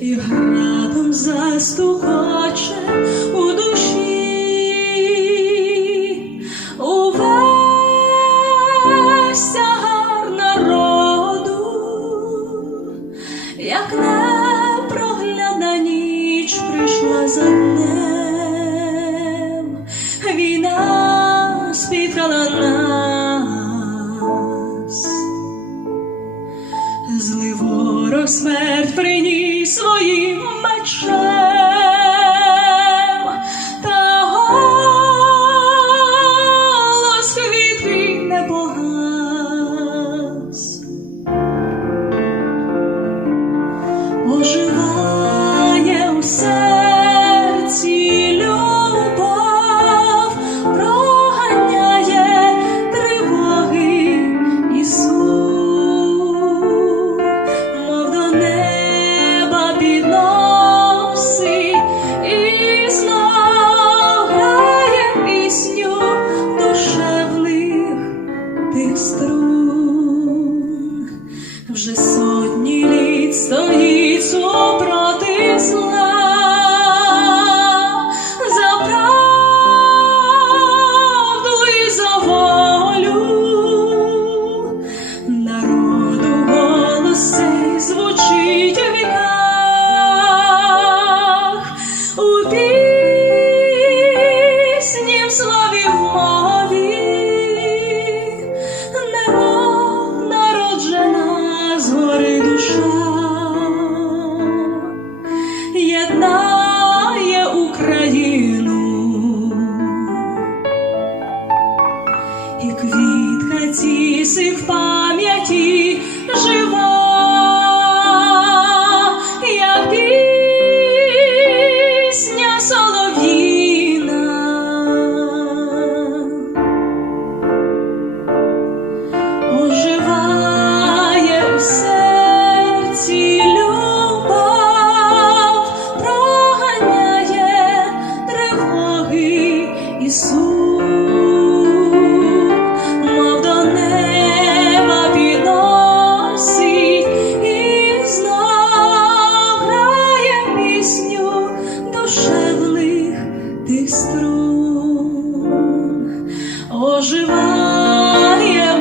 і градом застухоче у душі, увесь тягар народу, як непрогляна ніч прийшла за днем, війна спітрала нас. смерть приніс своїм мечем, та голос хвіти не погас. Боже, Ісик пам'яті жива, як пісня солов'їна. оживає у серці любов, проганяє тривоги і Ісус.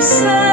yourself.